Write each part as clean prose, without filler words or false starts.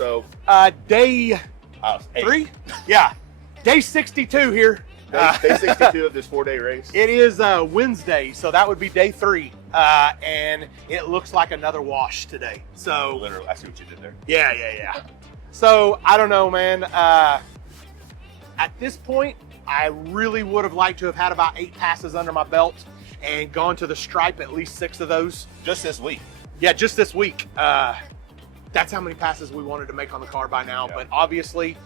So day 3? Yeah. Day 62 here. Day 62 of this 4-day race. It is Wednesday, so that would be day 3. And it looks like another wash today. So Literally, I see what you did there. Yeah. So I don't know, man. At this point, I really would have liked to have had about 8 passes under my belt and gone to the stripe at least 6 of those. Just this week. Yeah, just this week. That's how many passes we wanted to make on the car by now. Yeah. But obviously,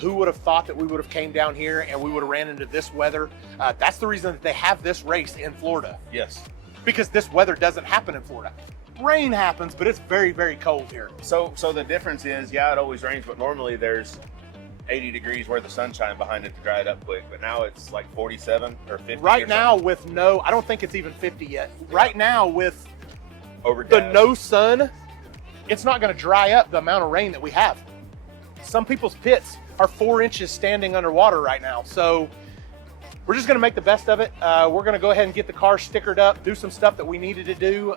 who would have thought that we would have came down here and we would have ran into this weather? That's the reason that they have this race in Florida. Yes. Because this weather doesn't happen in Florida. Rain happens, but it's very, very cold here. So the difference is, yeah, it always rains, but normally there's 80 degrees worth of sunshine behind it to dry it up quick. But now it's like 47 or 50. Right now with no, I don't think it's even 50 yet. Yeah. Right now with overcast, the no sun, it's not going to dry up the amount of rain that we have. Some people's pits are 4 inches standing underwater right now. So we're just going to make the best of it. We're going to go ahead and get the car stickered up, do some stuff that we needed to do.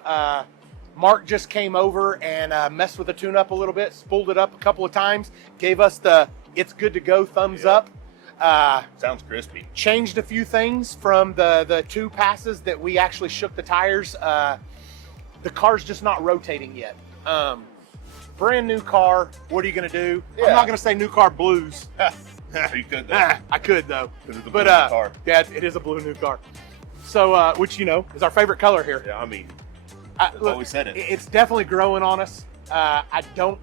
Mark just came over and messed with the tune-up a little bit, spooled it up a couple of times, gave us the it's good to go thumbs up. Sounds crispy. Changed a few things from the 2 passes that we actually shook the tires. The car's just not rotating yet. Brand new car. What are you going to do? Yeah. I'm not going to say new car blues. You could though. I could though. It's a blue new car. Yeah, it is a blue new car. So, which is our favorite color here. Yeah, I mean, look, always said it. It's definitely growing on us. I don't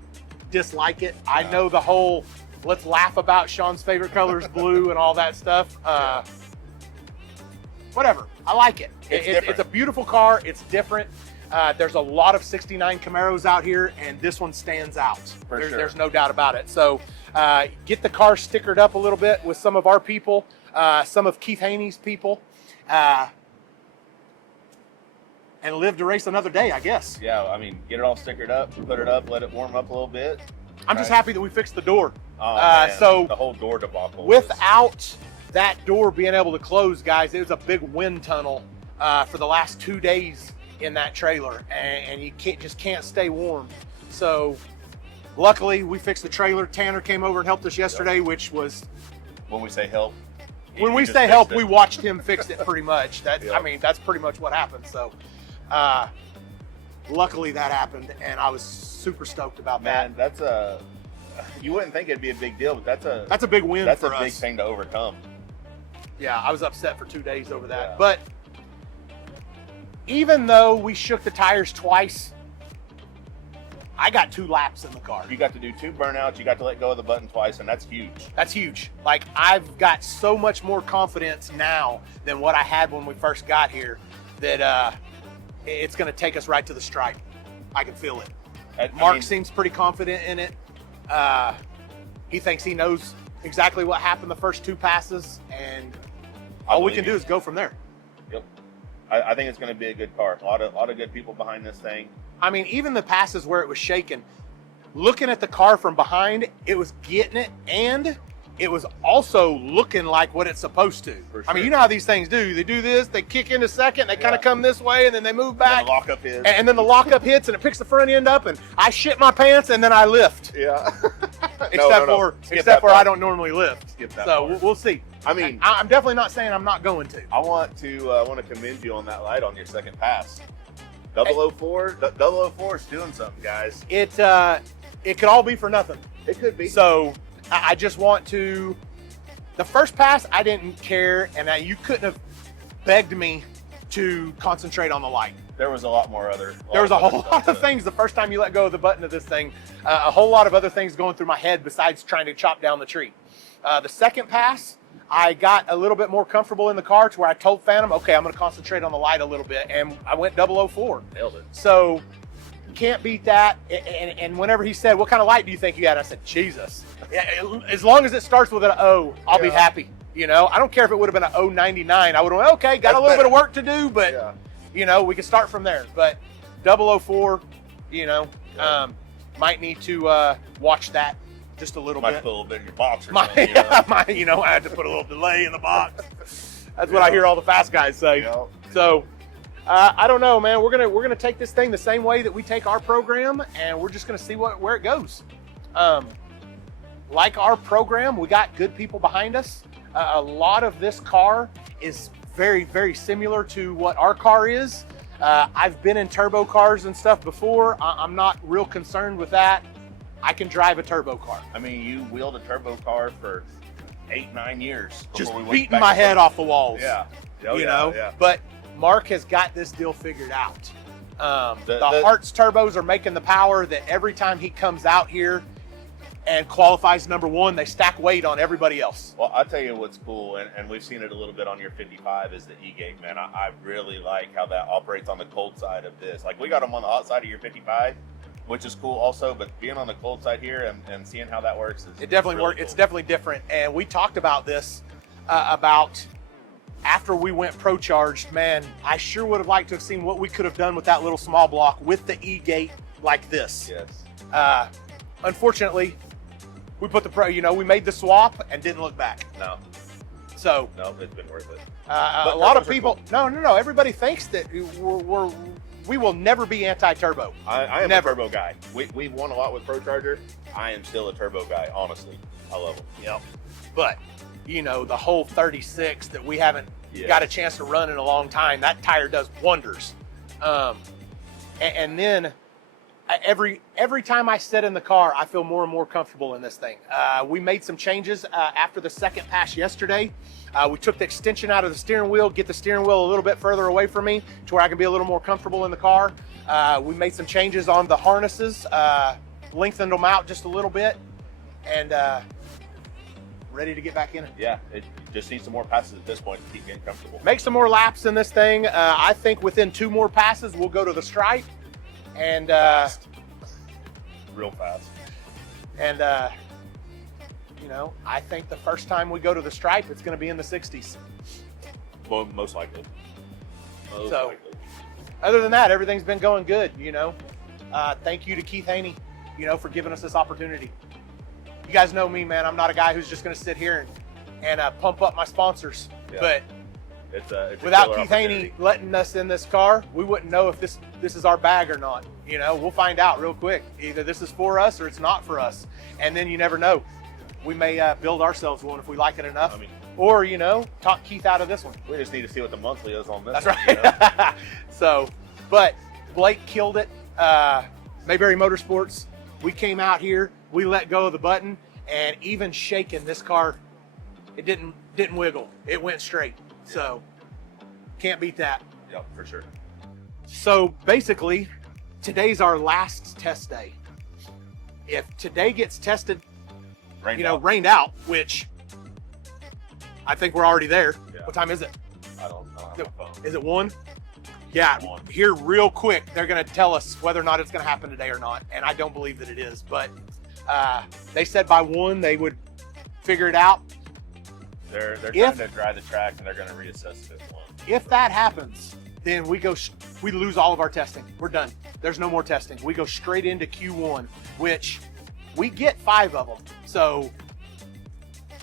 dislike it. I know the whole let's laugh about Sean's favorite color is blue and all that stuff. Whatever. I like it. It's a beautiful car. It's different. There's a lot of 69 Camaros out here, and this one stands out. There's no doubt about it. So get the car stickered up a little bit with some of our people, some of Keith Haney's people, and live to race another day, I guess. Yeah, I mean, get it all stickered up, put it up, let it warm up a little bit. I'm just happy that we fixed the door. Oh, man. So the whole door debacle. Without that door being able to close, guys, it was a big wind tunnel for the last 2 days in that trailer, and you just can't stay warm. So luckily we fixed the trailer. Tanner came over and helped us yesterday, which was, when we say help, we watched him fix it pretty much. I mean, that's pretty much what happened. So luckily that happened, and I was super stoked about that. That's you wouldn't think it'd be a big deal, but that's a big win for us. That's a big thing to overcome. Yeah, I was upset for 2 days over that. But even though we shook the tires twice, I got 2 laps in the car. You got to do 2 burnouts. You got to let go of the button twice, and that's huge. That's huge. Like, I've got so much more confidence now than what I had when we first got here that it's going to take us right to the stripe. I can feel it. Mark seems pretty confident in it. He thinks he knows exactly what happened the first 2 passes, and all we can do is go from there. Yep. I think it's going to be a good car. A lot of good people behind this thing. I mean, even the passes where it was shaking, looking at the car from behind, it was getting it, and it was also looking like what it's supposed to. For sure. I mean, you know how these things do. They do this, they kick into second, they kind of come this way, and then they move back. And the lockup hits. And then the lockup hits, and it picks the front end up, and I shit my pants, and then I lift. Yeah. Except for I don't normally lift. Skip that so part. we'll see. I mean, I'm definitely not saying I'm not going to. I want to commend you on that light on your second pass. 004 is doing something, guys. It could all be for nothing. It could be. So I just want to. The first pass, I didn't care, and you couldn't have begged me to concentrate on the light. There was a lot more other. There was a whole lot of things the first time you let go of the button of this thing. A whole lot of other things going through my head besides trying to chop down the tree. The second pass, I got a little bit more comfortable in the car to where I told Phantom, okay, I'm going to concentrate on the light a little bit, and I went 004. Nailed it. So can't beat that. And whenever he said, what kind of light do you think you had? I said, Jesus. As long as it starts with an O, I'll be happy. You know, I don't care if it would have been an 099. I would have went, okay, got a little bit of work to do, but you know, we can start from there. But 004, you know, might need to watch that just a little bit. Might put a little bit in your box or something. I had to put a little delay in the box. That's what I hear all the fast guys say. Yeah. So I don't know, man. We're gonna take this thing the same way that we take our program, and we're just gonna see where it goes. Like our program, we got good people behind us. A lot of this car is very, very similar to what our car is. I've been in turbo cars and stuff before. I'm not real concerned with that. I can drive a turbo car. I mean, you wheeled a turbo car for 8-9 years. Just beating my head off the walls. Yeah. Oh, you yeah, know? Yeah. But Mark has got this deal figured out. The The- Hartz turbos are making the power that every time he comes out here and qualifies number one, they stack weight on everybody else. Well, I'll tell you what's cool, and we've seen it a little bit on your 55, is the E-Gate, man. I really like how that operates on the cold side of this. Like, we got them on the hot side of your 55, which is cool also, but being on the cold side here and seeing how that works is It definitely really works. cool. It's definitely different. And we talked about this about after we went pro charged. Man, I sure would have liked to have seen what we could have done with that little small block with the E-Gate like this. Yes. Unfortunately, we put we made the swap and didn't look back. No, So it's been worth it. a lot of people, no, everybody thinks that we will never be anti-turbo. I am Never. a turbo guy. We've won a lot with Pro Charger. I am still a turbo guy, honestly. I love them. Yep. But, the whole 36 that we haven't Yeah. got a chance to run in a long time, that tire does wonders. And then every time I sit in the car, I feel more and more comfortable in this thing. We made some changes after the second pass yesterday. We took the extension out of the steering wheel, get the steering wheel a little bit further away from me to where I can be a little more comfortable in the car. We made some changes on the harnesses, lengthened them out just a little bit, and ready to get back in it. Yeah, it just needs some more passes at this point to keep getting comfortable. Make some more laps in this thing. I think within 2 more passes, we'll go to the stripe. And Real fast. and I think the first time we go to the stripe, it's going to be in the 60s. Well, most likely. Most So- likely. Other than that, everything's been going good. Thank you to Keith Haney, for giving us this opportunity. You guys know me, man. I'm not a guy who's just going to sit here and pump up my sponsors. Yeah. But It's a without killer Keith Haney opportunity. letting us in this car, we wouldn't know if this is our bag or not. We'll find out real quick. Either this is for us or it's not for us. And then you never know. We may build ourselves one if we like it enough. I mean, Or, talk Keith out of this one. we just need to see what the monthly is on this. That's one, right. So, but Blake killed it. Mayberry Motorsports, we came out here, we let go of the button, and even shaking this car, it didn't wiggle. It went straight. So, can't beat that. Yeah, for sure. So basically, today's our last test day. If today gets tested, rained out, which I think we're already there. Yeah. What time is it? I don't have my phone. Is it 1? Yeah, 1. here real quick, they're going to tell us whether or not it's going to happen today or not. And I don't believe that it is, but they said by 1 they would figure it out. They're trying to dry the track, and they're going to reassess this one. If that happens, then we lose all of our testing. We're done. There's no more testing. We go straight into Q1, which we get 5 of them. So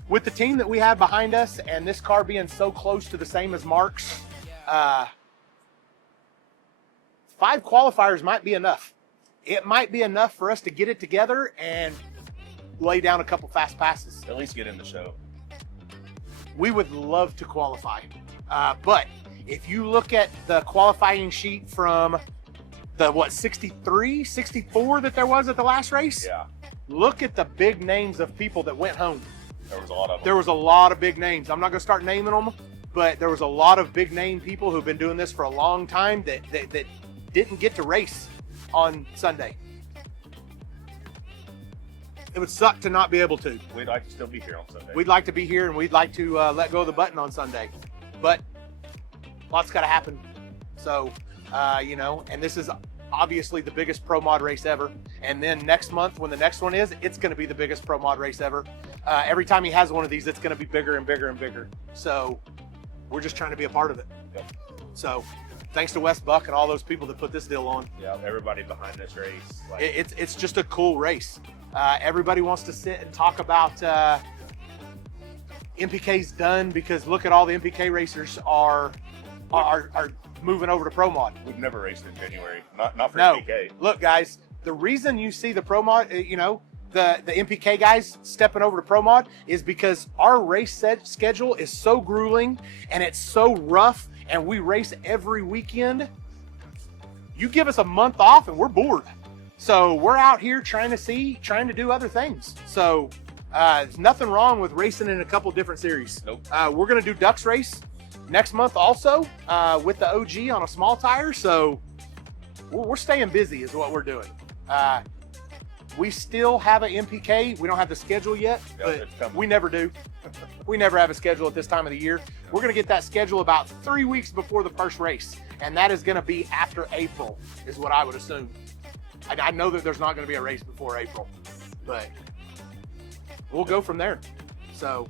with the team that we have behind us and this car being so close to the same as Mark's, 5 qualifiers might be enough. It might be enough for us to get it together and lay down a couple fast passes. At least get in the show. We would love to qualify. But if you look at the qualifying sheet from the 63, 64 that there was at the last race, Yeah, look at the big names of people that went home. there was a lot of them. There was a lot of big names. I'm not going to start naming them, but there was a lot of big name people who've been doing this for a long time that didn't get to race on Sunday. It would suck to not be able to. We'd like to still be here on Sunday. We'd like to be here and we'd like to let go of the button on Sunday, but lots got to happen. So, and this is obviously the biggest pro mod race ever. And then next month, when the next one is, it's going to be the biggest pro mod race ever. Every time he has one of these, it's going to be bigger and bigger and bigger. So we're just trying to be a part of it. Yep. So thanks to Wes Buck and all those people that put this deal on. Yeah, everybody behind this race. Like, It's just a cool race. Everybody wants to sit and talk about MPK's done because look at all the MPK racers are moving over to Pro Mod. we've never raced in January. Not for No. PK. Look, guys, the reason you see the Pro Mod, the MPK guys stepping over to Pro Mod is because our race schedule is so grueling and it's so rough, and we race every weekend. You give us a month off and we're bored. So we're out here trying to do other things. So there's nothing wrong with racing in a couple different series. Nope. We're gonna do Ducks race next month also with the OG on a small tire. So we're staying busy is what we're doing. We still have an MPK. We don't have the schedule yet, but we never do. We never have a schedule at this time of the year. We're gonna get that schedule about 3 weeks before the first race, and that is gonna be after April, is what I would assume. I know that there's not gonna be a race before April, but we'll go from there. So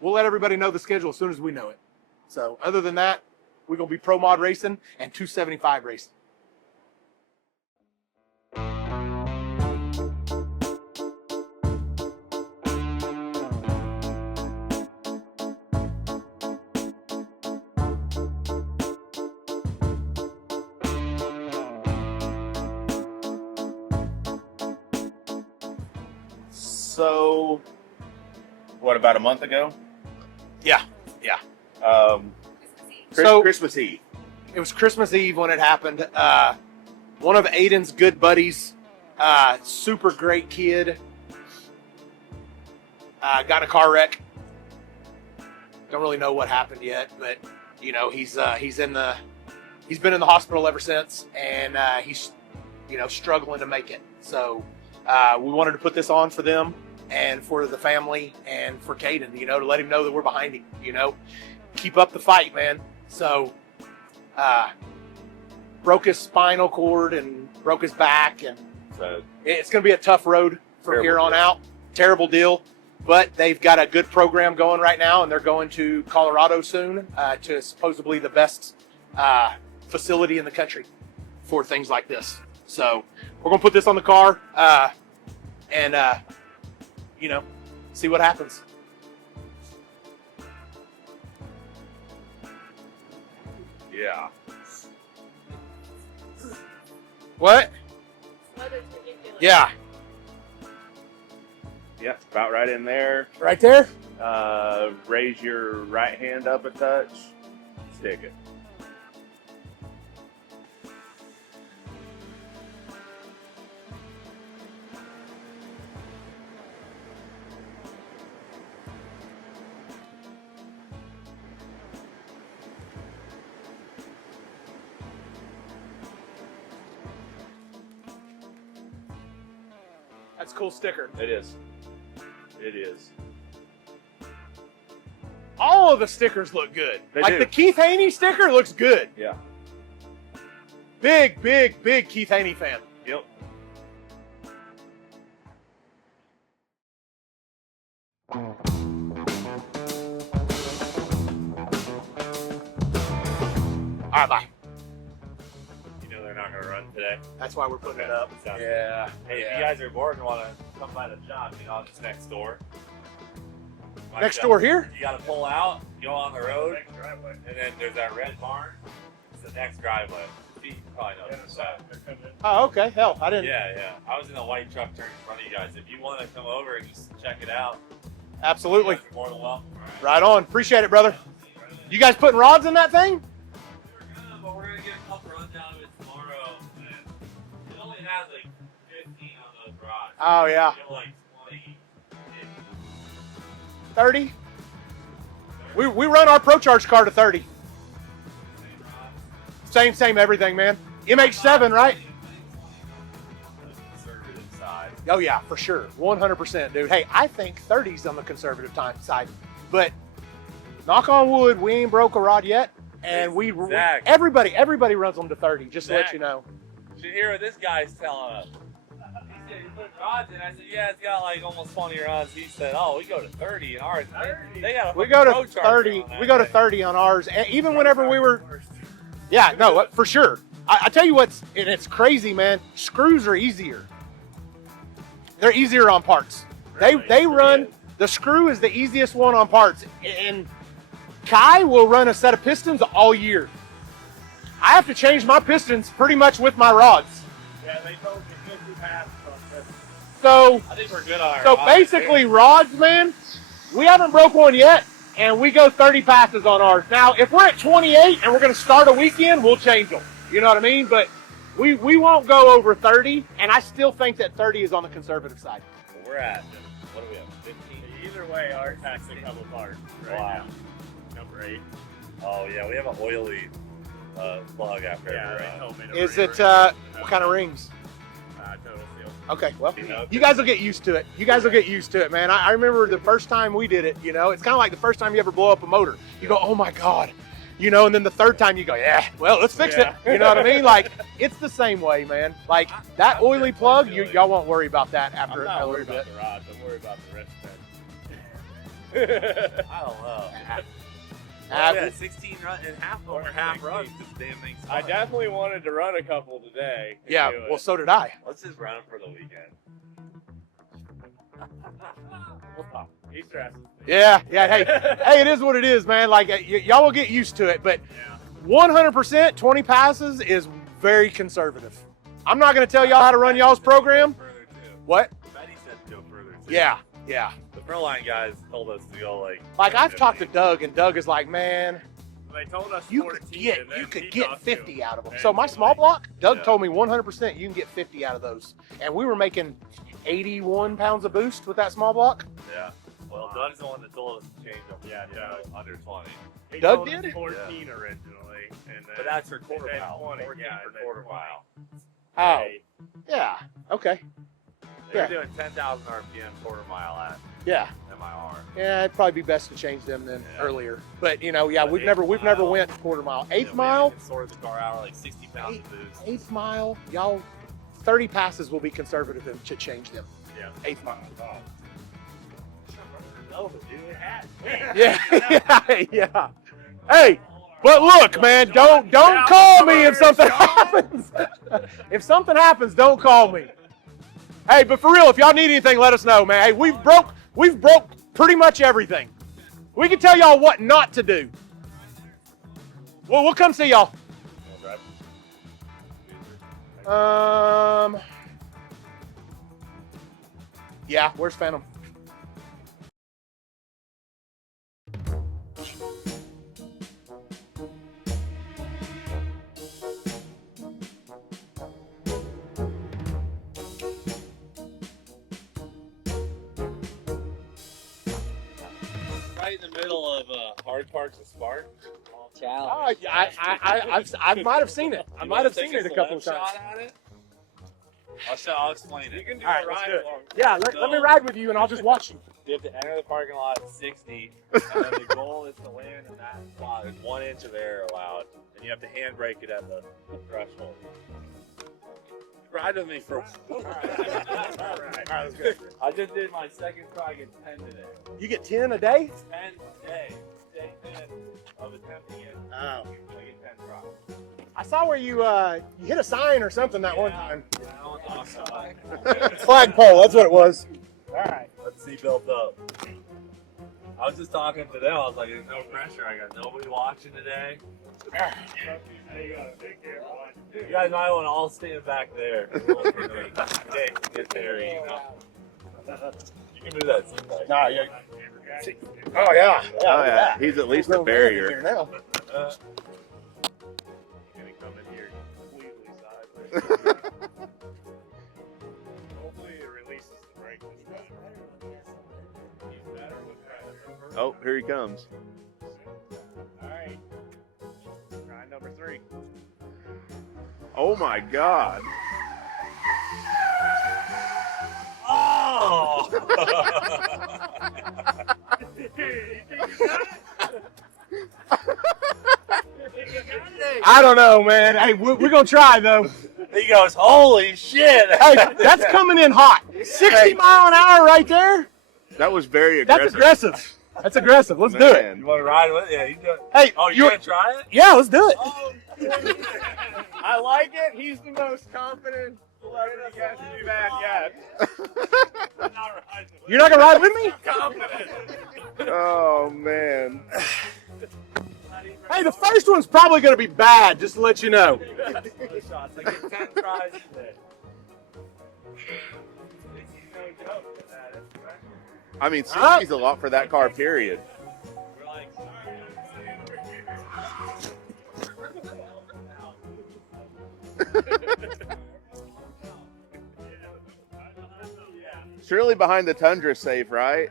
we'll let everybody know the schedule as soon as we know it. So other than that, we're gonna be Pro Mod racing and 275 racing. So, what, about a month ago? Yeah. Christmas Eve. It was Christmas Eve when it happened. One of Aiden's good buddies, super great kid, got in a car wreck. Don't really know what happened yet, but you know he's been in the hospital ever since, and he's struggling to make it. So we wanted to put this on for them and for the family and for Caden, to let him know that we're behind him. Keep up the fight, man. So broke his spinal cord and broke his back, and So, it's going to be a tough road from here on out. Terrible deal. But they've got a good program going right now, and they're going to Colorado soon to supposedly the best facility in the country for things like this. So we're going to put this on the car and see what happens. yeah. What? Weather's ridiculous. Yeah. Yeah, it's about right in there. Right there? Raise your right hand up a touch. Stick it. That's a cool sticker. It is. It is. All of the stickers look good. They like do. the Keith Haney sticker looks good. Yeah. Big Keith Haney fan. Yep. All right, bye. You know they're not going to run today. That's why we're putting it up. Sounds Yeah. Hey, if you guys are bored and want to come by the shop, it's next door. Next door here? You got to pull out, go on the road, and then there's that red barn. It's the next driveway. You probably know this stuff. Oh, okay. Hell, I didn't. Yeah. I was in a white truck turning in front of you guys. If you want to come over and just check it out, Absolutely. you guys are more than welcome. Right on. Appreciate it, brother. You guys putting rods in that thing? But we're going to get a couple runs out of it tomorrow. And it only has like 15 on those rods. Oh, yeah. Feel like 20. 30? We run our Pro Charge car to 30. Same everything, man. MH7, right? Conservative side. Oh, yeah, for sure. 100%, dude. Hey, I think 30's on the conservative side. But knock on wood, we ain't broke a rod yet. And Zach. everybody runs them to 30, just to let Zach. you know. You should hear what this guy's telling us. He said, you put rods in. I said, yeah, it's got like almost 20 rods. He said, oh, we go to 30 and ours. They got a We go Pro to Charger 30. on that We go to thing. 30 on ours. And even whenever we were, yeah, no, for sure. I tell you what's, and it's crazy, man. Screws are easier. They're easier on parts. They run. The screw is the easiest one on parts. And Kai will run a set of pistons all year. I have to change my pistons pretty much with my rods. Yeah, they told me 50 passes on this. So I think we're good on our so rods. basically rods, man, we haven't broke one yet, and we go 30 passes on ours. Now, if we're at 28 and we're going to start a weekend, we'll change them. You know what I mean? But we won't go over 30, and I still think that 30 is on the conservative side. We're at, what do we have, 15? Either way, our taxi come apart right now. Number 8. Oh yeah, we have an oily plug after Yeah, every they run. told me to Is re-ring it, it. what kind of rings? Total seal. Okay, well, You know, you guys will get used to it. You guys will get used to it, man. I remember the first time we did it, you know, it's kind of like the first time you ever blow up a motor. You go, oh my God, you know, and then the third time you go, yeah, well, let's fix it. You know what I mean? Like, it's the same way, man. Like, that oily plug, y'all won't worry about that after I'm a not little worried bit. about the rods. I'm worried about the rest I don't know. Ah, Yeah, 16 run and half Or over half 16. runs. This damn thing's I fun. definitely wanted to run a couple today. and yeah, do it. well, so did I. Let's just run them for the weekend. He stresses me. Yeah, hey, hey, it is what it is, man. Like, y'all will get used to it, but Yeah. 100%, 20 passes is very conservative. I'm not going to tell y'all how to run y'all's program. Further too. What? Betty said to go further too. Yeah. The Proline guys told us to go Like, I've talked to Doug, and Doug is like, man, They told us you 14, could get and then he 50 talked to him. out of them. And So my he's small like, block, Doug Yeah. told me 100% you can get 50 out of those. And we were making 81 pounds of boost with that small block. Yeah. Well, Doug's the one that told us to change them. Yeah, Doug. Under 20. He Doug told us did? 14 originally, and then But that's for quarter then mile. 20, 14 yeah, for and then quarter 20. mile. Oh, Hey, yeah. Okay. They're Yeah. doing 10,000 RPM quarter mile at Yeah. MIR. Yeah, it'd probably be best to change them then Yeah. earlier. But you know, yeah, But we've eighth never mile. went quarter mile. Eighth Yeah, we mile, haven't even sorted the car out like 60 pounds of boost. eighth mile, y'all 30 passes will be conservative and to change them. Yeah. Eighth mile. No, but dude, it had. Yeah, yeah. Hey, but look, man, don't call me if something happens. If something happens, don't call me. Hey, but for real, if y'all need anything, let us know, man. Hey, we've broke pretty much everything. We can tell y'all what not to do. Well, we'll come see y'all. Yeah, where's Phantom? Right in the middle of Hard Park to Spark. Oh, yeah, I might have seen it. I might have seen it a couple of times. Shot at it? I'll explain it. You can do All right, a let's ride do it. along. Yeah, let me ride with you, and I'll just watch you. You have to enter the parking lot at 60, and then the goal is to land in that spot. There's 1 inch of air allowed, and you have to handbrake it at the threshold. Ride with me for. All right, let's go. I just did my second try. I get 10 today. You get 10 a day? 10 today. Day 10 of attempting it. Oh. I get 10 tries. I saw where you hit a sign or something that one time. Yeah, I want to awesome. Flagpole, that's what it was. All right. Let's see built up. I was just talking to them. I was like, there's no pressure. I got nobody watching today. You gotta take care of one. You guys might want to all stand back there. Get there, you know. You can move that seat back. Nah, yeah. Oh yeah. Oh yeah, he's at least a barrier. Now. Gonna come in here completely sideways. Hopefully it releases the brake this time. He's better with that. Oh, here he comes. All right. Ride number 3. Oh my God. Oh! I don't know, man. Hey, we're gonna try though. He goes, holy shit! Hey, that's coming in hot. 60 mile an hour right there. That was very aggressive. That's aggressive. That's aggressive. Let's do it. Man. You want to ride with it? Yeah, you do it. Hey, Oh, you want to try it? yeah, let's do it. Oh, I like it. He's the most confident celebrity guest we've had yet. I'm not riding with You're not gonna ride with me? confident. Oh man. Hey, the first one's probably gonna be bad, just to let you know. shots. I get 10 tries today. I mean, 60's a lot for that car, period. Surely behind the Tundra's safe, right?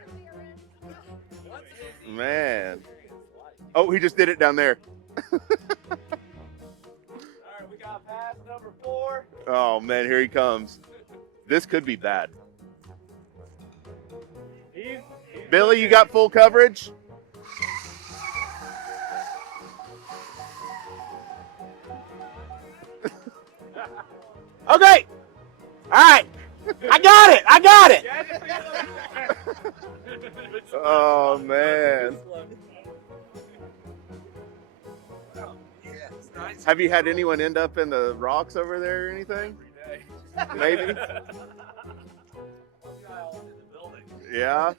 Man. Oh, he just did it down there. All right, we got pass number 4. Oh, man, here he comes. This could be bad. Billy, you got full coverage? Okay. All right. I got it. I got it. Oh, man. Have you had anyone end up in the rocks over there or anything? Maybe? Yeah?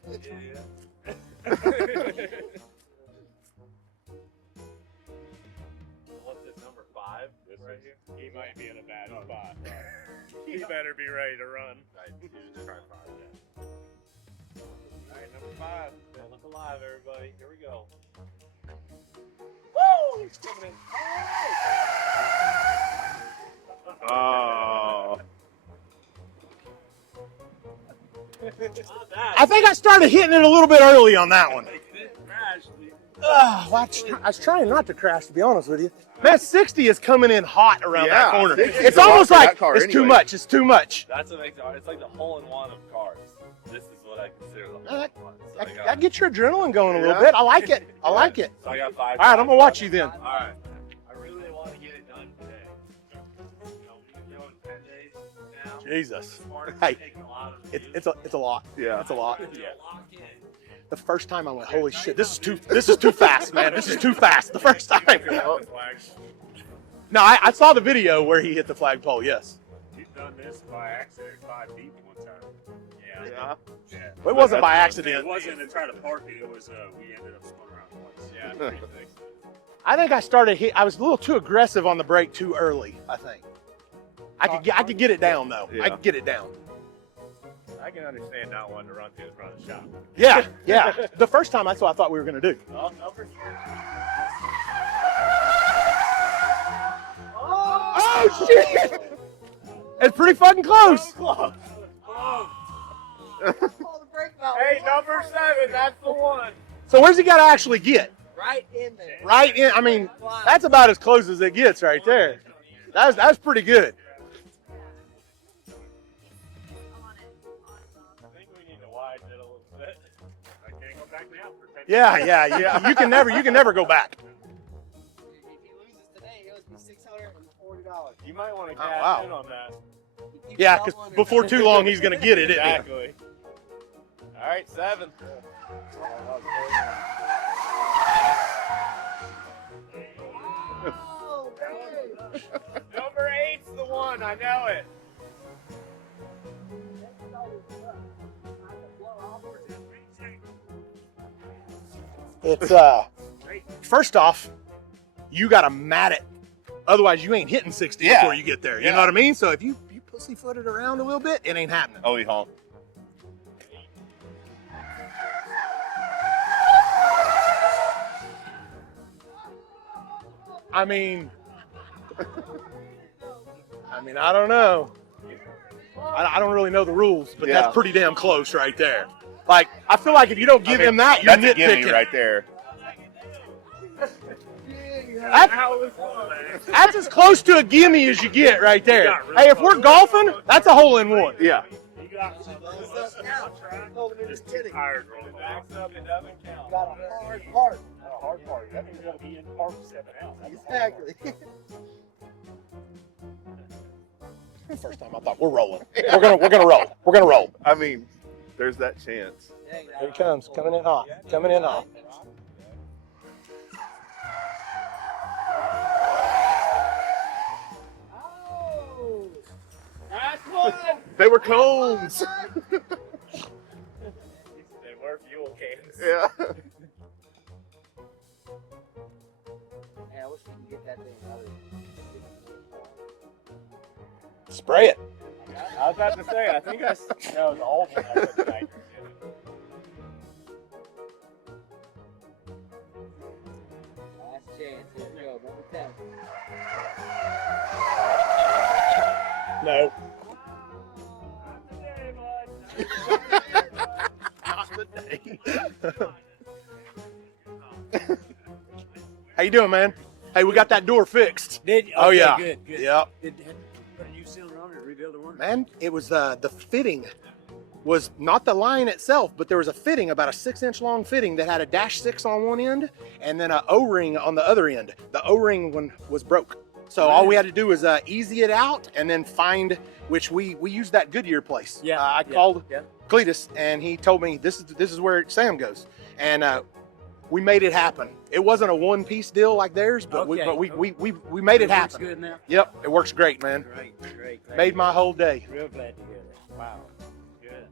What's this, number 5? This right here? He might be in a bad spot. He better be ready to run. Alright, number 5. Look alive, everybody. Here we go. Woo! He's coming in. Oh. I think I started hitting it a little bit early on that one. I was trying not to crash, to be honest with you. Man, 60 is coming in hot around that corner. 60 is It's a lot almost for that like car it's too anyway. much. It's too much. That's what makes it hard. It's like the hole-in-one of cars. This is what I consider the hole-in-one. So That gets your adrenaline going a little Yeah. bit. I like it. I like it. So I got 5. All right, I'm gonna watch you then. All right. I really want to get it done today. We've been doing 10 days now. Jesus. Smart's Hey, taking a lot of it's a lot. Yeah. It's a lot. Yeah. Lock in. The first time I went, holy shit, this is too fast, man. This is too fast. The first time. No, I saw the video where he hit the flagpole. Yes. He's done this by accident 5 deep one time. Yeah. But it wasn't by It accident. wasn't to try to park it. It was we ended up spun around twice. Yeah. I think I was a little too aggressive on the brake too early. I think. I could get it down though. I Yeah. could get it down. I can understand not wanting to run through the front of the shop. Yeah. The first time that's what I thought we were gonna do. Oh, number 3. Oh shit! It's pretty fucking close. Hey, number 7, that's the one. So where's he got to actually get? Right in there. Right in. I mean, that's about as close as it gets right there. That's pretty good. I think we need to widen it a little bit. I can't go back now for 10 Yeah. You can never go back. If he loses today, he'll be $640. You might want to Oh, cash wow. in on that. Yeah, because before too long he's gonna get it. Isn't he? Exactly. All right, 7. Oh, baby. Number 8's the one. I know it. It's first off, you gotta mat it. Otherwise, you ain't hitting 60 Yeah. before you get there. You Yeah. know what I mean? So if you pussyfoot it around a little bit, it ain't happening. Oh, he honked. I mean, I don't know. I don't really know the rules, but Yeah. that's pretty damn close right there. Like, I feel like if you don't give him that, you're That's a gimme nitpicking. right there. That's as close to a gimme as you get right there. Hey, if we're golfing, that's a hole in one. Yeah. You got just kidding. Tired rolling backs up, it doesn't count. Got a hard part. A hard part. That means you're gonna be in park 7 out. Exactly. First time I thought we're rolling. We're gonna roll. We're gonna roll. I mean, there's that chance. Here he comes, coming in hot. Coming in hot. Oh. Last one. They were cones. They were fuel cans. Yeah. Man, I wish we could get that thing out of Spray it. I was about to say, I think no, the old one I put the nitrous in it. Last chance. Here we go. Number 10. No. Not today. How you doing, man? Hey, we got that door fixed. Did Oh, okay, yeah. Good. Yep. Did put a new cylinder on it, rebuild the one. Man, it was the fitting was not the line itself, but there was a fitting, about a 6-inch long fitting that had a -6 on one end and then a O-ring on the other end. The O-ring one was broke. So all we had to do was easy it out and then find, which we used that Goodyear place. Yeah. I called Yeah. Cleetus and he told me this is where Sam goes. And we made it happen. It wasn't a one-piece deal like theirs, but Okay. we made it Works happen. good now. Yep, it works great, man. Great. Glad Made to my hear whole day. that. Real glad to hear that. Wow. Good.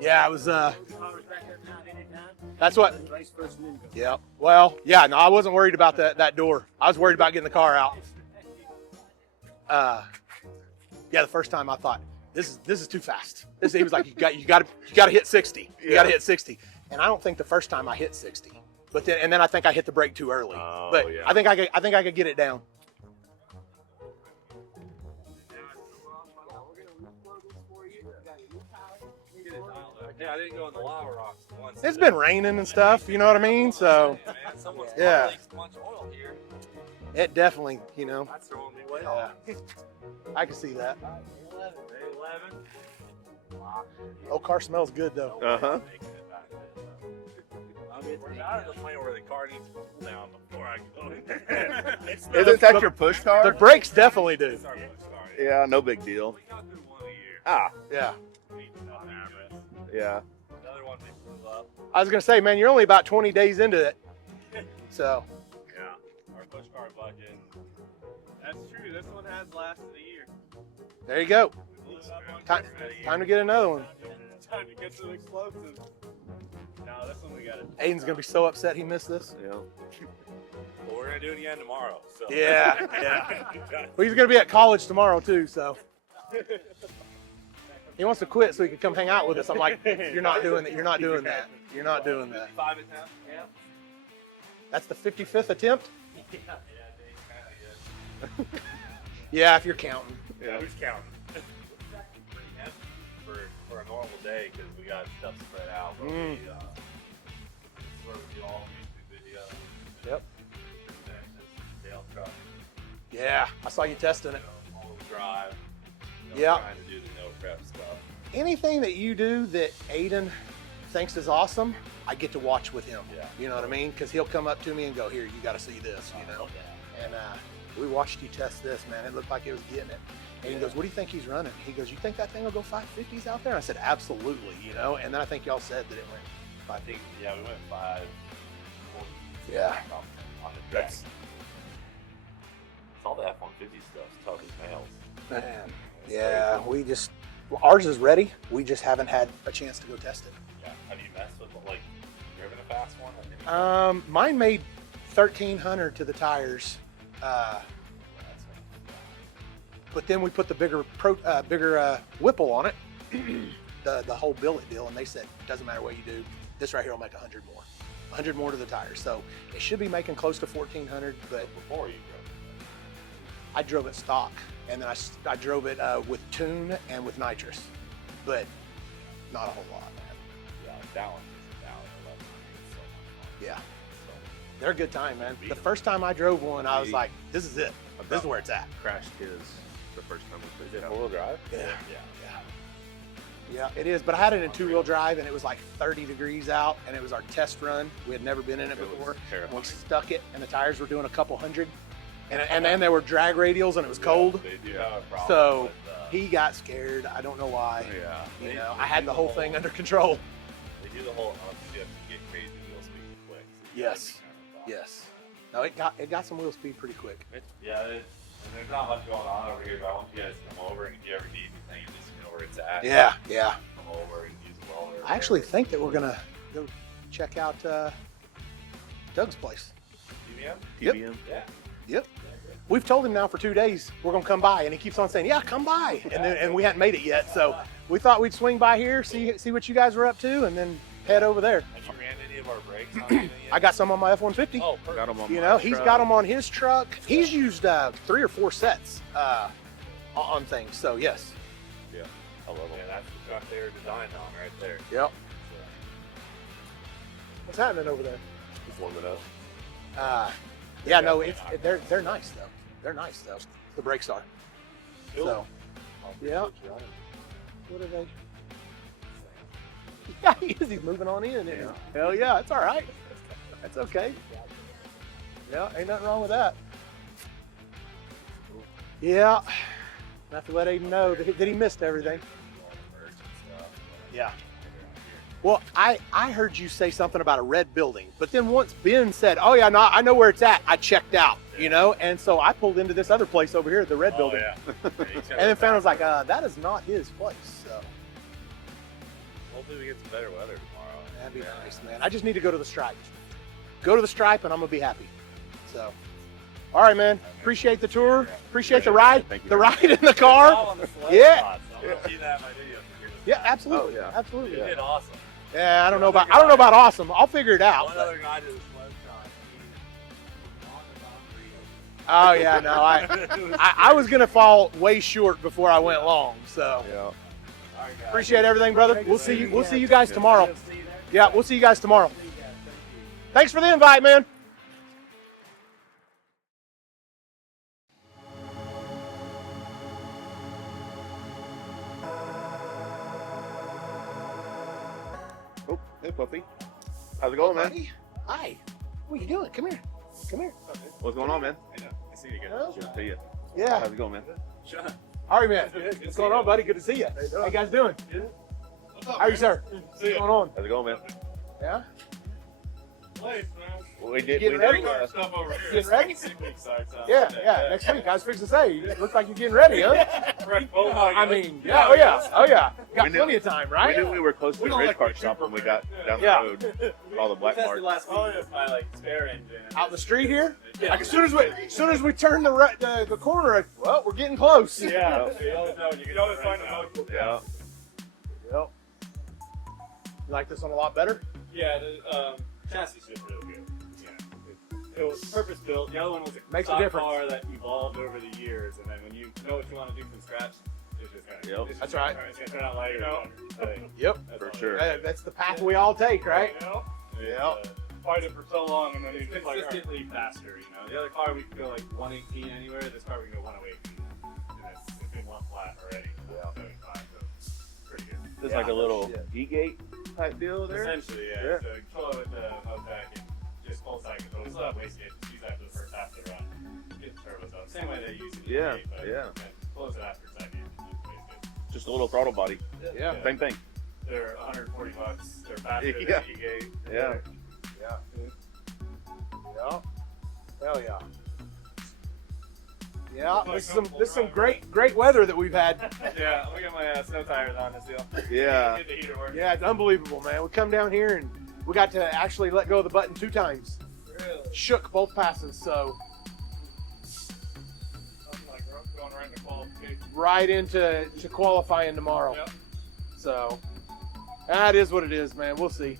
Yeah, it was Power's back up now at any time. that's what. Race first and then go. Yeah. Well, yeah, no, I wasn't worried about that door. I was worried about getting the car out. Yeah, the first time I thought this is too fast. He was like, you got to hit 60. You got to hit 60. And I don't think the first time I hit 60. But then I think I hit the brake too early. Oh, but yeah. I think I could get it down. Yeah, I didn't go in the lava rocks once. It's been raining and stuff, you know what I mean? So Man, someone's Yeah. probably so much oil here. it definitely, you know, That's throwing me way Yeah. off. I can see that. 11. Old car smells good though. Uh-huh. We're out of the point where the car needs to cool down before I go. Isn't that your push car? The brakes definitely do. It's our push car. Yeah, no big deal. We got through one a year. Ah, Yeah. yeah. Another one they blew up. I was gonna say, man, you're only about 20 days into it. So Yeah. Our push car budget. That's true. This one has lasted a year. there you go. We blew it up on Time, Christmas. time to get another one. Time to get some explosives. No, this one we got it. Aiden's gonna be so upset he missed this. Yeah. But we're gonna do it again tomorrow. So Yeah, Well, he's gonna be at college tomorrow too, so he wants to quit so he can come hang out with us. I'm like, you're not doing that. You're not doing that. You're not doing that. 5 attempts. Yeah. That's the 55th attempt. Yeah, Dave kinda is. Yeah, if you're counting. Yeah. Who's counting? Pretty heavy for a normal day because we got stuff spread out. But Mm. this is where we do all YouTube videos. Yep. Dale truck. Yeah, I saw you testing it. All-wheel drive. Yeah. Trying to do the no prep stuff. Anything that you do that Aiden thinks is awesome, I get to watch with him. Yeah. You know what I mean? Because he'll come up to me and go, "Here, you got to see this," you know. And we watched you test this, man. It looked like it was getting it. And he goes, "What do you think he's running?" He goes, "You think that thing will go 550s out there?" I said, "Absolutely," you know. And then I think y'all said that it went I think, yeah, we went 5. Yeah. On the track. It's all the F-150 stuff. It's tough as nails. Man, yeah, ours is ready. We just haven't had a chance to go test it. Yeah. Have you messed with, like, driven a fast one? Or anything? Mine made 1,300 to the tires, but then we put the bigger Whipple on it, the whole billet deal, and they said doesn't matter what you do, this right here will make 100 more. 100 more to the tires, so it should be making close to 1,400. But Before you drove. I drove it stock, and then I drove it with tune and with nitrous, but not a whole lot, man. Yeah, that one is down 11. It's so much fun. Yeah, So, they're a good time, man. The first time I drove one, I was like, this is it. This is where it's at. Crashed his the first time we played. is it 4-wheel drive? Yeah. Yeah. Yeah, it is. But I had it in 2-wheel drive, and it was like 30 degrees out, and it was our test run. We had never been in it It was before. And terrifying. we stuck it, and the tires were doing a couple hundred. And then there were drag radials, and it was cold. They do have a problem So with, he got scared. I don't know why. Yeah. You know, I had the whole thing under control. They do the whole, you have to get crazy wheel speed quick. So you Yes. gotta be kind of Yes. No, it got some wheel speed pretty quick. Yeah, and there's not much going on over here, but I want you guys to come over, and if you ever need anything, just know where it's at. Yeah, yeah. Come over and use a welder. I actually think that we're gonna go check out Doug's place. TBM? Yep. TBM. Yeah. Yep. We've told him now for 2 days we're gonna come by, and he keeps on saying, "Yeah, come by," and we hadn't made it yet. So we thought we'd swing by here, see what you guys were up to, and then head over there. Have you ran any of our brakes on anything yet? I got some on my F-150. Oh, perfect. Got them on You my know, he's truck. got them on his truck. He's used 3 or 4 sets on things. So yes. Yeah, I love them. Yeah, that's the truck they were designed on right there. Yep. What's happening over there? Just warm it up. Yeah, no, they're nice though. They're nice though. The brakes are. So, yeah. What are they? Yeah, he is. He's moving on in. Yeah. Hell yeah, it's all right. That's okay. Yeah, ain't nothing wrong with that. Yeah. I have to let Aiden know that he missed everything. Yeah. Well, I heard you say something about a red building, but then once Ben said, "Oh yeah, no, I know where it's at," I checked out, you know, and so I pulled into this other place over here, the red building, Yeah. and then found I was like, that is not his place. So Hopefully we get some better weather tomorrow. that'd be nice, man. I just need to go to the stripe. Go to the stripe, and I'm gonna be happy. So, all right, man. Appreciate the tour. Appreciate the ride. Thank you. The ride in the All car. on the sled Yeah. spots. I'm gonna see that in my video. Yeah, absolutely. Oh, yeah. Absolutely. You did awesome. Yeah, I don't know about awesome. I'll figure it out. One but- other guy did a sled shot. Oh yeah, no, I was gonna fall way short before I went long. So Yeah. appreciate everything, brother. We'll see you guys tomorrow. Yeah, we'll see you guys tomorrow. Thanks for the invite, man. Oh, hey, puppy. How's it going, man? Buddy. Hi. What are you doing? Come here. Come here. What's going on, man? I see you again. Huh? Good to see you. Yeah. How's it going, man? All right, man. What's going on, buddy? Good to see you. How you guys doing? How are you, sir? What's going on? How's it going, man? Yeah. We did. Getting We ready? did. Stuff over here. Getting ready? Starts out. Yeah, yeah. Next week, I was fixing to say, you look like you're getting ready, huh? I mean, yeah, oh yeah, oh yeah. Got We knew- plenty of time, right? We knew we were close to We the don't ridge like car to shop when we super got down the Yeah. road. All the black marks. last week with my like spare engine. Out the street here. Yeah. Like as soon as we turn the corner, well, we're getting close. Yeah. You always know when you can always find a motor. Yeah. Yep. You like this one a lot better? Yeah, the chassis is really good. Yeah. It was purpose built. The other one was a Makes a stock difference. car that evolved over the years, and then when you know what you want to do from scratch, it's just gonna. Yep. it's That's just right. It's gonna turn out lighter. Yep. For sure. That's the path we all take, right? Yeah. Fight it for so long, and then it's consistently faster. You know, the other car we could go like 118 anywhere. This car we can go 108, and it's been one flat already. Yeah. 75, so it's pretty good. It's like a little E-gate type deal there. Essentially, yeah. Yeah. So control it with the moped and just full side control. We still have wastegate. Just use that for the first half of the run. Get the turbos up. Same way they use it. Yeah, in the but yeah. just close it after a second. Use wastegate. Just a little throttle body. Yeah. Same thing. They're $140. They're faster Yeah. than E-gate. Yeah. Yeah. Yeah. Hell yeah. Yeah. This is some great weather that we've had. Yeah, look at my snow tires on this deal. Yeah. Get the heater working. Yeah, it's unbelievable, man. We come down here and we got to actually let go of the button 2 times. Really? Shook both passes, so Something like going right into qualification. right into qualifying tomorrow. Yep. So that is what it is, man. We'll see.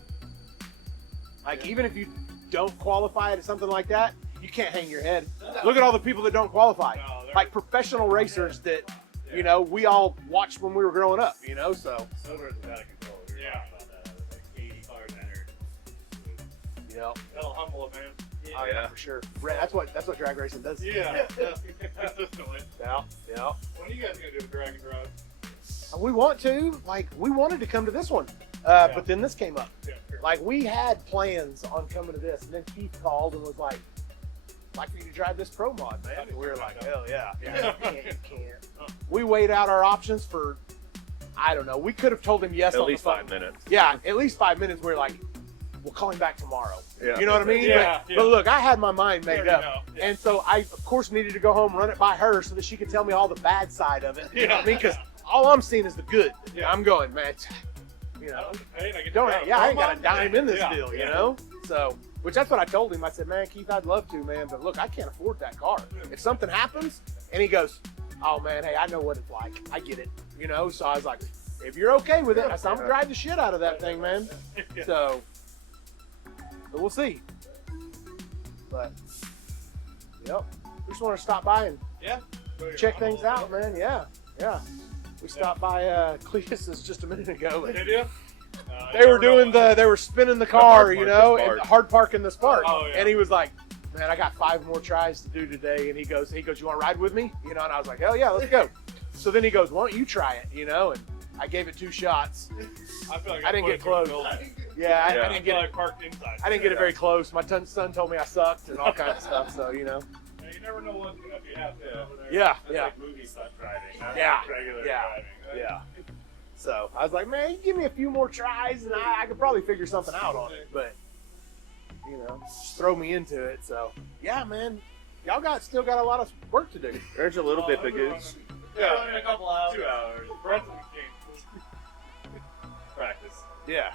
Like even if you don't qualify at something like that, you can't hang your head. Look at all the people that don't qualify. No, they're Like professional racers that, you know, we all watched when we were growing up, you know, so. Silver is out of control. We were talking about that. Like 80 cars entered. Yeah. That'll humble a man. Oh yeah, for sure. That's what drag racing does. Yeah. Consistently. Yeah. Yeah. When are you guys gonna do a drag and drive? We want to, like, we wanted to come to this one, but then this came up. Yeah, sure. Like, we had plans on coming to this, and then Keith called and was like for you to drive this pro mod, man. And we were like, hell yeah. You can't. We weighed out our options for, I don't know, we could have told him yes At on least the phone. 5 minutes. Yeah, at least 5 minutes. We're like, we'll call him back tomorrow. Yeah. You know what I mean? Yeah, but, yeah. but look, I had my mind You made already up. know. Yeah. And so I, of course, needed to go home, run it by her so that she could tell me all the bad side of it. You know what I mean? Because all I'm seeing is the good. Yeah. I'm going, man, you know, Hey, I get to don't, drive a yeah, I ain't pro got a mod? dime in this Yeah, deal, you yeah. know? So Which that's what I told him. I said, man, Keith, I'd love to, man, but look, I can't afford that car. If something happens, and he goes, oh man, hey, I know what it's like. I get it, you know. So I was like, if you're okay with it, I said, I'm gonna drive the shit out of that thing, man. So we'll see. But yep, we just want to stop by and check things out, man. Yeah. We stopped by Cleetus's just a minute ago. Did you? They were spinning the car, you know, and hard parking the Spark. Oh, yeah. And he was like, man, I got 5 more tries to do today. And he goes, you want to ride with me? You know, and I was like, hell yeah, let's go. So then he goes, why don't you try it? You know, and I gave it 2 shots. I feel like I didn't get close. Yeah, I didn't get it. Parked inside. I didn't get it very close. My son told me I sucked and all kinds of stuff. So, you know. Yeah, you never know what's going to be happening over there. Yeah, It's yeah. like movie stuff driving, not Yeah, like regular yeah, driving. yeah. So I was like, man, you give me a few more tries and I could probably figure something out on it. But, you know, just throw me into it. So, yeah, man, y'all still got a lot of work to do. There's a little bit of goods. Yeah, in a couple hours. 2 hours. Bradenton came practice. Yeah.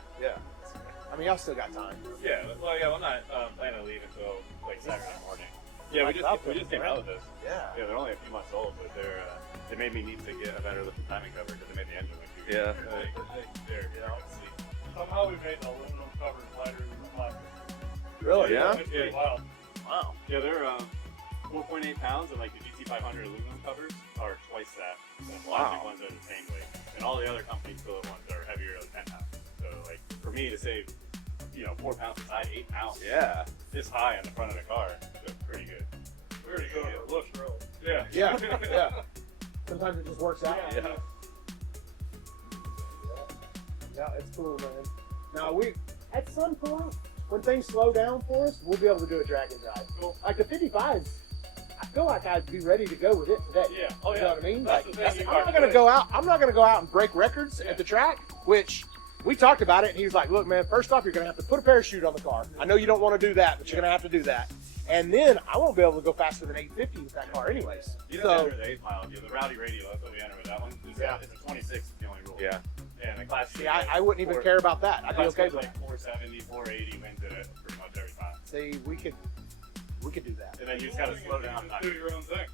I mean, y'all still got time. Yeah, well, I'm not planning to leave until like Saturday morning. Yeah, we just came out of this. Yeah. Yeah, they're only a few months old, but they made me need to get a better looking timing cover because they made the engine look too Yeah. Somehow we made the aluminum covers lighter than the plastic. Really? Yeah? It's pretty wild. Wow. Yeah, they're 4.8 pounds, and like the GT500 aluminum covers are twice that. The plastic ones are the same weight, and all the other companies' billet ones are heavier than 10 pounds. So like for me to save, 4 pounds inside, 8 pounds. Yeah. This high on the front of the car, so pretty good. Pretty good. It looks real. Yeah. Yeah. Sometimes it just works out. Yeah. Yeah, it's cool, man. Now at some point, when things slow down for us, we'll be able to do a drag and drive. Cool. Like the 55s, I feel like I'd be ready to go with it today. Yeah. Oh, You yeah. know what I mean? That's Like, the thing. I'm not gonna go out and break records at the track, which we talked about it, and he was like, look, man, first off, you're gonna have to put a parachute on the car. I know you don't want to do that, but you're gonna have to do that. And then I won't be able to go faster than 850 with that car anyways. You don't enter the 8 mile. The rowdy radio, that's what we enter with that one. It's a 26 is the only rule. Yeah. And the class. See, I wouldn't even care about that. I'd be okay with like that. 470, 480 wins it pretty much every time. See, we could do that. And then you just gotta slow down. Do your own thing.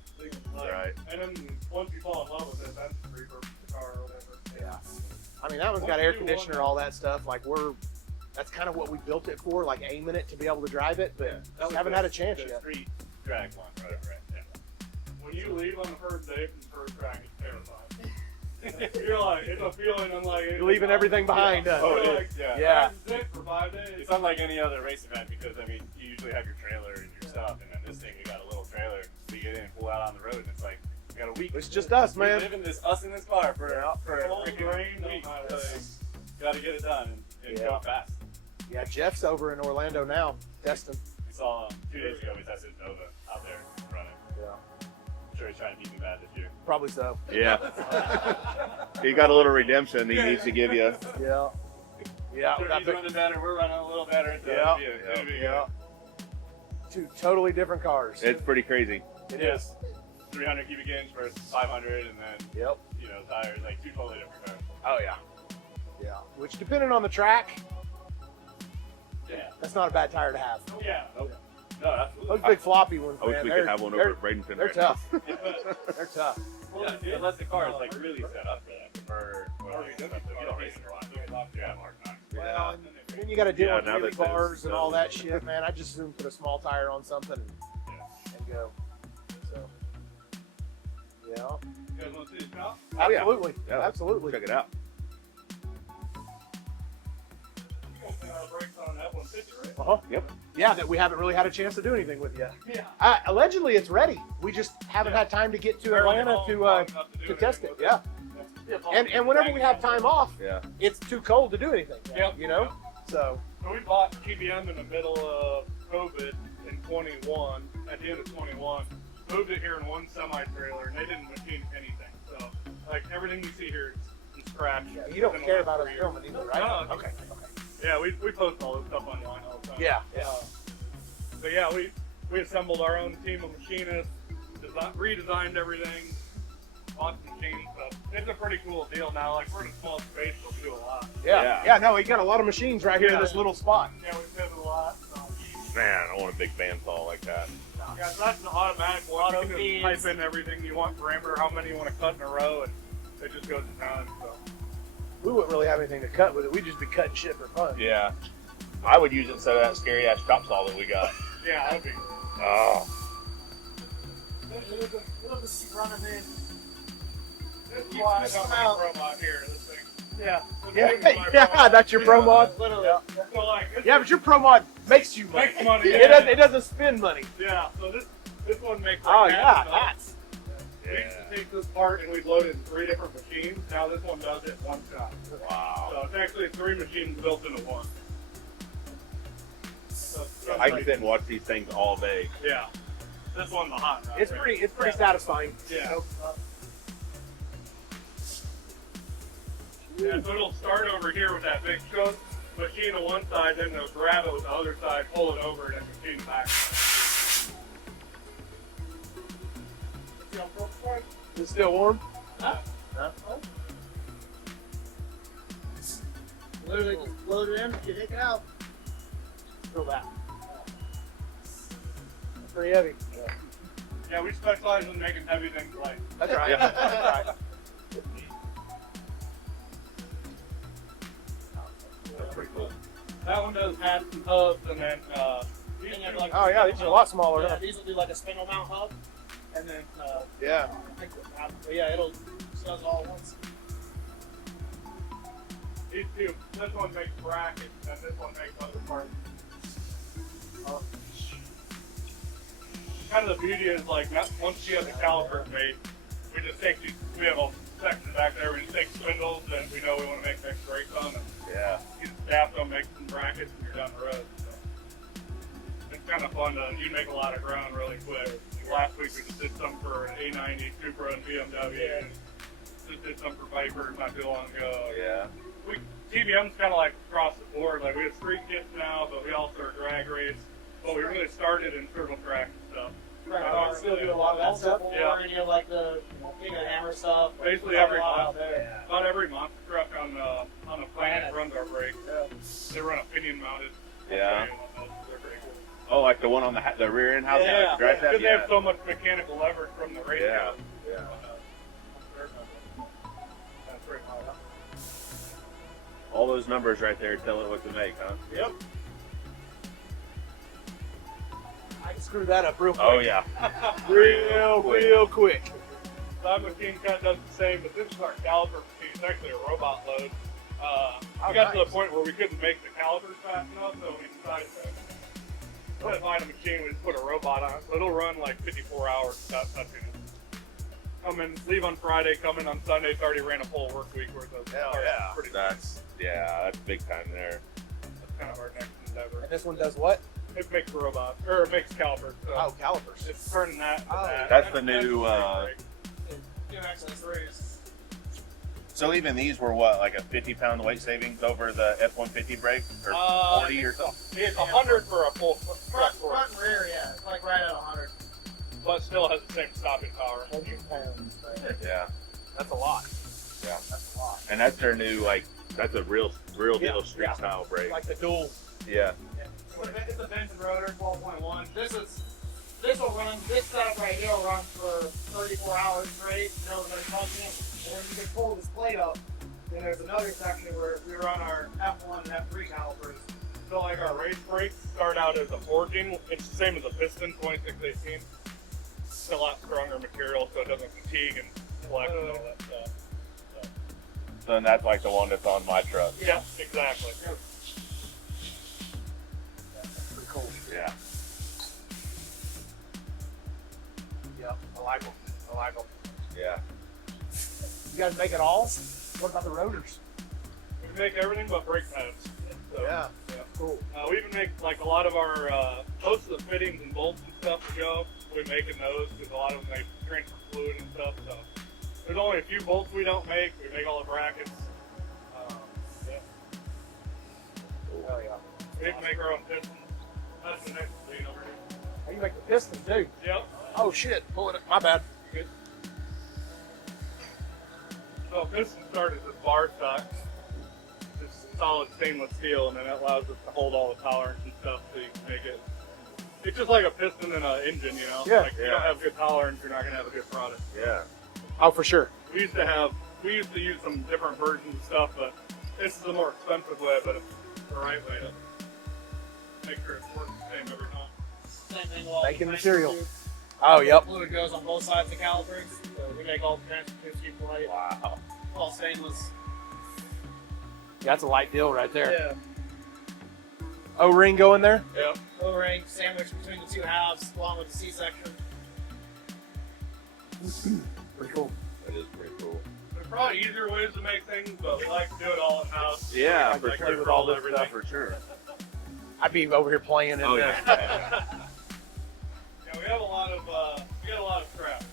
Right. And then once you fall in love with it, that's refurb the car or whatever. Yeah. I mean, that one's got air conditioner, all that stuff. Like that's kind of what we built it for, like aiming it to be able to drive it, but just haven't had a chance the yet. Street drag one, right? Yeah. When you leave on the first day from the first track, it's terrifying. You're like, it's a feeling unlike You're leaving everything behind us. Oh, it You're is. like, Yeah. Yeah. This is it for 5 days. It's unlike any other race event because you usually have your trailer and your stuff, and then this thing you got a little trailer, so you get in and pull out on the road, and it's like we got a week. It's just us, We man. live in us in this car for a Cold freaking rain, week. don't matter. Got to get it done and Yeah. go fast. Yeah, Jeff's over in Orlando now, testing. We saw 2 days ago we tested Nova out there running. Yeah. I'm sure he's trying to beat me bad this year. Probably so. Yeah. He got a little redemption he needs to give you. Yeah. Yeah. Sure, he's running better. We're running a little better. So Yeah. it'll be Yeah. 2 totally different cars. It's pretty crazy. It Yeah. is. 300 cubic inch versus 500, and then Yep. tires like 2 totally different cars. Oh yeah. Yeah. Which, depending on the track, Yeah. that's not a bad tire to have. Yeah. No, absolutely. Those big floppy ones, I wish man, we they're, could have one they're, over at Bradenton. they're right now. tough. They're tough. Well, unless the car is like really set up for that. For like, if you don't race it a lot. Yeah, Mark 9. Well, and then you got to deal Yeah, with now wheelie that bars there's and all that shit, man. I just assume put a small tire on something and go. So, yeah. You guys want to see the shop? Oh, yeah. Absolutely. Yeah. Absolutely. Check it out. You guys got our brakes on F-150, right? Uh-huh. Yep. Yeah, that we haven't really had a chance to do anything with yet. Yeah. Allegedly, it's ready. We just haven't had time to get to Atlanta to test it. Yeah. And whenever we have time off, Yeah. it's too cold to do anything. Yep. You know? So, So we bought TBM in the middle of COVID in 21, at the end of 21. Moved it here in one semi-trailer, and they didn't machine anything. So, like, everything you see here is scratch. yeah, you don't care about us filming either, right? No. Okay. Yeah, we post all this stuff online all the time. Yeah. Yeah. So yeah, we assembled our own team of machinists, redesigned everything, bought some machines. So it's a pretty cool deal now. Like, we're in a small space, but we do a lot. Yeah. Yeah. Yeah, no, we got a lot of machines right here in this little spot. Yeah, we pivot a lot. So. Man, I want a big bandsaw like that. Yeah, so that's an automatic one. Auto You can feeds. just type in everything you want, parameter, how many you want to cut in a row, and it just goes to town. So. We wouldn't really have anything to cut with it. We'd just be cutting shit for fun. Yeah. I would use it instead of that scary ass chop saw that we got. Yeah, that'd be. Oh. Look, this is running in. This is why I got my robot here. This thing. Yeah. This thing's my Yeah, robot. that's your pro mod. Literally. So like, this Yeah, but your pro mod makes you money. Makes money, It yeah. doesn't. It doesn't spend money. yeah. So this one makes. Oh like yeah, half the- that's. We used to take this part and we'd load it in 3 different machines. Now this one does it one shot. Wow. So it's actually 3 machines built into one. So it's I can sit and watch these things all day. Yeah. This one's a hot rod. It's pretty. It's pretty satisfying. Yeah. Yeah, so it'll start over here with that big scope, machine on one side, then they'll grab it with the other side, pull it over, and then machine back. Is it still warm? Literally just load it in, you take it out. Feel that. That's pretty heavy. Yeah, we specialize in making heavy things light. That's right. Yeah. That's right. That's pretty cool. That one does hats and hubs, and then these And then, two- like, Oh yeah, these are a lot smaller. Yeah, Huh? these will do like a spindle mount hub, and then Yeah. I think but yeah, it'll does all at once. these two. This one makes brackets, and this one makes other parts. Kind of the beauty is like once you have the calipers made, we just take these. We have a section back there. We just take spindles, and we know we want to make next brakes on them. Yeah. You just snap them, make some brackets, and you're down the road. So it's kind of fun to. You make a lot of ground really quick. Last week we just did some for an A90 Supra and BMW. And just did some for Vipers not too long ago. Yeah. TBM's kind of like across the board. Like we have street kits now, but we also are drag race. But we really started in circle track and stuff. Right, still do a lot of that stuff. Yeah. Or any of like the big hammer stuff. Basically There's every a lot month. out there. About every monster truck on the planet runs our brakes. They run a pinion mounted. Yeah. They're pretty cool. Oh, like the one on the rear end housing? Yeah. Drive that? Because they have so much mechanical leverage from the radio. Yeah. Yeah. That's pretty cool. All those numbers right there tell it what to make, huh? Yep. I can screw that up real quick. Oh yeah. Real quick. That machine kind of does the same, but this is our caliper machine. It's actually a robot load. We got to the point where we couldn't make the calipers fast enough, so we decided to instead of buying a machine, we just put a robot on it. So it'll run like 54 hours without touching it. Come in, leave on Friday, come in on Sunday. It's already ran a full work week worth of Hell parts. yeah. Pretty That's big time there. That's kind of our next endeavor. And this one does what? It makes robots, or it makes calipers. So Oh, calipers. it's turning that to Oh, that. that's the new, So even these were what, like a 50-pound weight savings over the F-150 brake, or 40 or something? It's 100 for a full truck, Front and rear, yeah. It's like right at 100. but still has the same stopping power. Yeah. That's a lot. Yeah. That's a lot. And that's their new, like, that's a real deal Yeah, street yeah. style brake. Like the dual. Yeah. It's a Benson rotor, 12.1. This will run. This setup right here will run for 34 hours straight. No function. And when you can pull this plate up, then there's another section where we run our F1 and F3 calipers. So like our race brakes start out as a forging. It's the same as a piston, 2618. It's a lot stronger material, so it doesn't fatigue and flex and all that stuff. So then that's like the one that's on my truck. Yeah, exactly. That's pretty cool. Yeah. Yeah, I like them. I like them. Yeah. You guys make it all? What about the rotors? We make everything but brake pads. So, Yeah. Cool. We even make like a lot of our most of the fittings and bolts and stuff to go. We're making those because a lot of them they transfer fluid and stuff. So there's only a few bolts we don't make. We make all the brackets. Yeah. Hell yeah. We even make our own pistons. That's the next thing over here. Oh, you make the pistons too? Yep. Oh shit. Pull it up. My bad. Good. So piston started as bar stock. Just solid stainless steel, and then that allows us to hold all the tolerance and stuff so you can make it it's just like a piston and an engine, you know? Yeah. Like, if you don't have good tolerance, you're not going to have a good product. Yeah. Oh, for sure. We used to use some different versions of stuff, but this is the more expensive way, but it's the right way to make sure it works the same every time. Same thing with all Making the material. transfer Oh, yep. fluid goes on both sides of the calipers. So we make all the transfer tubes keep light. Wow. All stainless. That's a light deal right there. Yeah. O-ring going there. Yep. O-ring sandwiched between the two halves, along with the C-section. Pretty cool. That is pretty cool. There's probably easier ways to make things, but we like to do it all in-house. Yeah, Like, for like, sure. With control all this everything. stuff, for sure. I'd be over here playing in Oh, there. yeah. Yeah, we got a lot of scrap.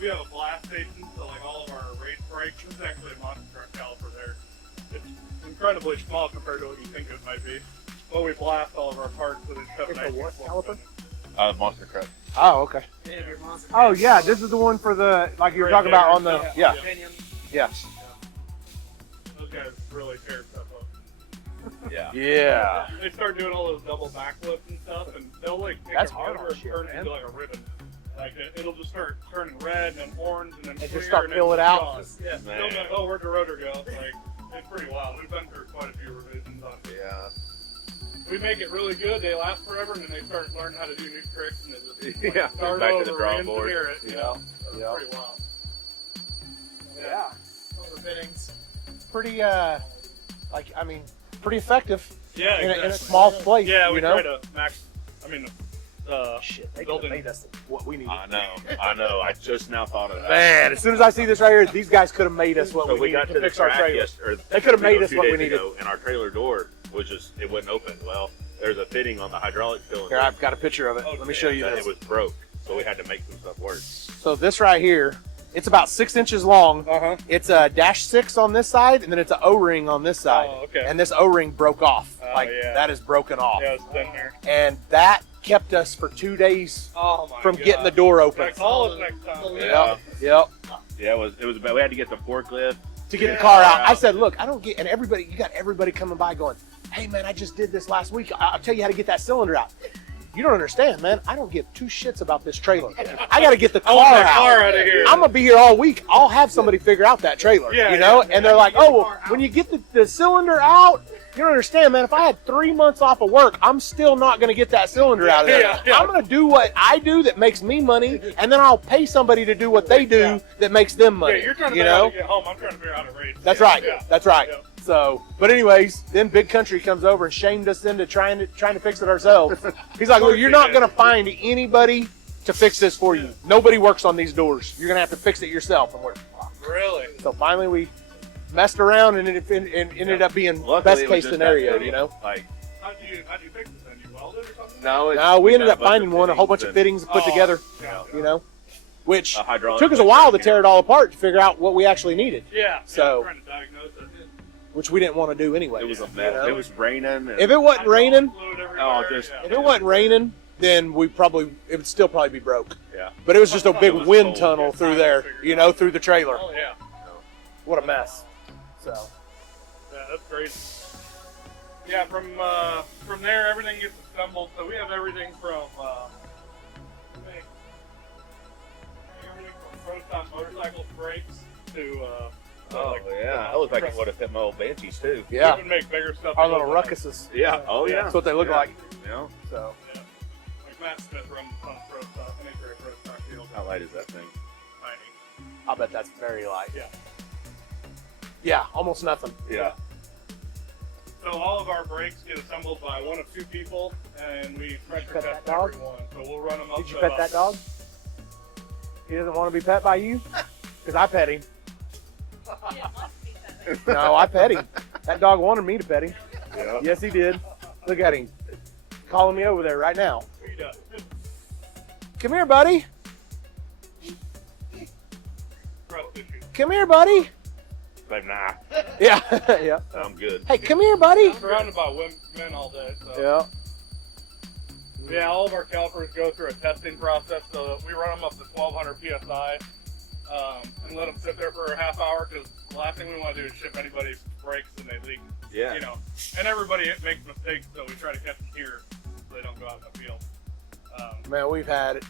We have a blast station, so like all of our race brakes, there's actually a monster truck caliper there. It's incredibly small compared to what you think it might be. Well, we blast all of our parts with a It's a what caliper? Monster truck. Oh, okay. Yeah, your monster Oh, truck. yeah. This is the one for the, like you were Right talking about there. on the, Yeah. yeah. Pinion. Yes. Those guys really tear stuff up. Yeah. Yeah. They start doing all those double backflips and stuff, and they'll like take That's a hard rotor on and shit, turn it man. into like a ribbon. Like it'll just start turning red and then orange and then And clear just start and then peeling it's out. gone. Yeah. Man. Don't know, oh, where'd the rotor go? Like it's pretty wild. We've been through quite a few revisions on it. Yeah. We make it really good. They last forever, and then they start learning how to do new tricks, and it just Yeah. start Back to over, the drawing board. re-engineer it. You know, so Yeah. it's pretty wild. Yeah. Over fittings. Pretty, pretty effective Yeah, in exactly. a small place, Yeah, we you know? try to max. I mean, Shit, they building- could have made us what we needed. I know. I just now thought of that. Man, as soon as I see this right here, these guys could have made us what So we we needed got to to the fix our track trailer. yesterday. They could have made us 2 what we days needed. ago, and our trailer door was it wouldn't open. Well, there's a fitting on the hydraulic cylinder. Here, I've got a picture of it. Let me show you that this. It was broke, so we had to make some stuff work. So this right here, it's about 6 inches long. Uh-huh. It's a -6 on this side, and then it's an O-ring on this side. Oh, okay. And this O-ring broke off. Oh, like yeah. that is broken off. Yeah, it's been there. And that kept us for 2 days Oh my from God. getting the door open. Like, call us next time. Yeah. Yep. Yeah, it was bad. We had to get the forklift. To get the car out. I said, look, I don't get, and everybody, you got everybody coming by going, hey man, I just did this last week. I'll tell you how to get that cylinder out. You don't understand, man. I don't give 2 shits about this trailer. I got to get the I want car that car out. out of here. I'm gonna be here all week. I'll have somebody figure out that trailer, Yeah, you know. yeah. And they're like, "Oh, well, when you get the cylinder out, you don't understand, man. If I had 3 months off of work, I'm still not gonna get that cylinder out of there. Yeah, yeah. I'm gonna do what I do that makes me money, and then I'll pay somebody to do what they do Yeah. that makes them money. Yeah, you're trying to you figure out know? how to get home. I'm trying to figure out how to race. That's right. Yeah. That's right. Yeah. So, but anyways, then Big Country comes over and shamed us into trying to fix it ourselves. He's like, "Look, you're not gonna find anybody to fix this for you. Nobody works on these doors. You're gonna have to fix it yourself." And we're, Really? so finally we messed around and it ended up being Luckily, best it was case just scenario, that you know. Like, How'd you fix it then? You welded or something? no, No, we ended got up a bunch finding of one, a whole bunch of fittings fittings put Oh, together, Yeah. you know, which and a hydraulic took us a system while to here. tear it all apart to figure out what we actually needed, Yeah. So- trying to diagnose it. which we didn't want to do anyway. It was a you mess. know? It was raining. And If it wasn't raining, Fluid everywhere, Oh, just- yeah. if it wasn't raining, then it would still probably be broke. yeah. But it was just a big It was wind cold, tunnel yeah. through there, you know, through the trailer. Oh yeah. What a mess. So, Yeah, that's crazy. Yeah, from there everything gets assembled. So we have everything from Proton motorcycle brakes to Oh yeah, that looks like it would have fit my old Banshees too. we yeah, can make bigger stuff. our that little goes ruckuses. Yeah. Oh yeah. That's what they look Yeah. like. Yeah. So, on it. Yeah. Like Matt Smith runs a ton of pro stock, any great pro stock field. How light is that thing? Tiny. I'll bet that's very light. Yeah. Yeah, almost nothing. Yeah. So all of our brakes get assembled by one of 2 people, and we pressure pet test that dog? every one. So we'll run them up. Did you to pet about- that dog? He doesn't want to be pet by you? Because I pet him. No, I pet him. That dog wanted me to pet him. Yeah. Yes, he did. Look at him. Calling me over there right now. Feed up. Come here, buddy. Breast tissue. Come here, buddy. Like nah, Yeah, yeah. I'm good. Hey, come here, buddy. Surrounded by men all day. So. Yeah. Yeah, all of our calipers go through a testing process, so we run them up to 1200 psi and let them sit there for a half hour, because the last thing we want to do is ship anybody's brakes and they leak. Yeah. You know, and everybody makes mistakes, so we try to catch them here so they don't go out in the field. Man, we've had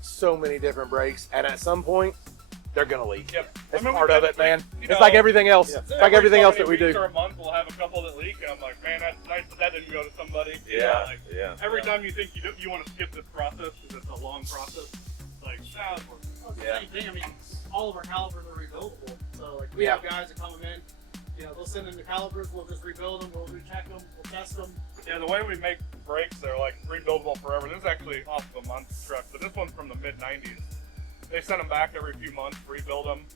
so many different brakes, and at some point, they're gonna leak. Yep. That's I mean, part we- of it, man. you It's know, like everything else. Yeah. It's like everything else that we Every do. week or a month, we'll have a couple that leak, and I'm like, man, that's nice, but that didn't go to somebody. You Yeah. know, like, Yeah. every time you think you want to skip this process because it's a long process, it's like, nah, it's worth it. Well, it's the Yeah. same thing. I mean, all of our calipers are rebuildable. So like we Yeah. have guys that come in, you know, they'll send in the calipers, we'll just rebuild them, we'll recheck them, we'll test them. Yeah, the way we make brakes, they're like rebuildable forever. This is actually off of a month truck, but this one's from the mid '90s. They send them back every few months, rebuild them,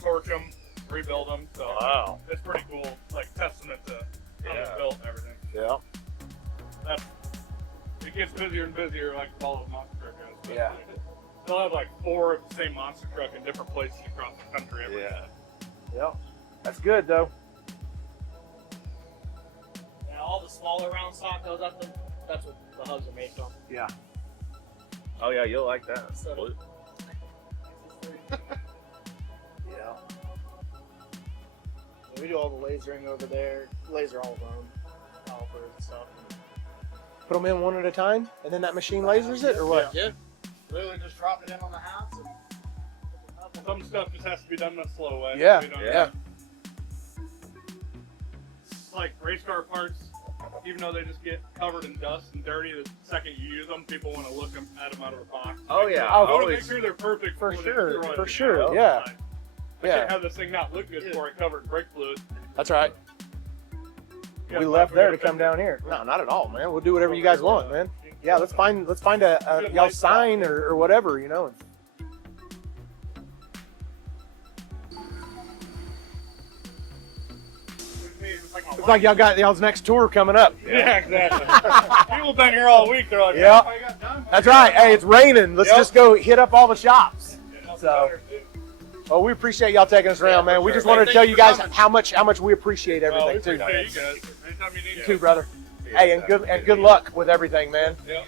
torch them, rebuild them. So Wow. it's pretty cool, like testament to how it's Yeah. built and everything. Yeah. It gets busier and busier, like all of monster truck goes. But Yeah. they'll have like 4 of the same monster truck in different places across the country every Yeah. day. Yeah. That's good though. And all the smaller round stock goes up them. That's what the hubs are made from. Yeah. Oh yeah, you'll like that. So- Yeah. We do all the lasering over there, laser all of our own calipers and stuff. Put them in one at a time, and then that machine lasers it, or what? Yeah. Literally just drop it in on the house and Some stuff just has to be done in a slow way. Yeah. We don't- Yeah. Like race car parts, even though they just get covered in dust and dirty, the second you use them, people want to look at them out of the box. Oh yeah. Oh, I want to make always. sure they're perfect For when they sure, run, for you sure, know? yeah. Like, I Yeah. can't have this thing not look good before I cover it in brake fluid. That's right. Yeah, We but left we're there gonna to come fix down it. here. No, not at all, man. We'll do whatever you guys want, man. Yeah, let's find a y'all sign or whatever, you know. Looks like y'all got y'all's next tour coming up. Yeah, exactly. People been here all week. They're like, Yeah. "Man, I got time." That's right. Hey, it's raining. Let's Yep. just go hit up all the shops. Yeah, So, well, we appreciate y'all taking us around, Yeah, man. for We sure. just wanted Hey, to tell thank you you guys for coming. how much we appreciate Well, we everything too. appreciate you guys. Anytime you need You too, it. brother. Hey, and good luck with everything, man. Yep.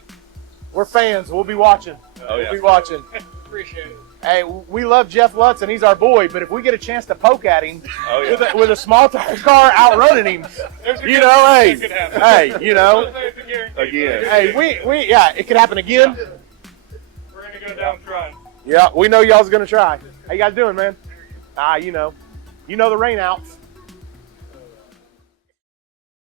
We're fans. We'll be watching. Oh, yeah. We'll be watching. appreciate it. Hey, we love Jeff Lutz and he's our boy, but if we get a chance to poke at him Oh yeah. with a small tire car outrunning him, There's a you good know, chance it could happen. hey, you know, I'll say it's a guarantee, Again. but hey, yeah, it could happen again. we're gonna go down trying. Yeah, we know y'all's gonna try. How you guys doing, man? You know the rain outs.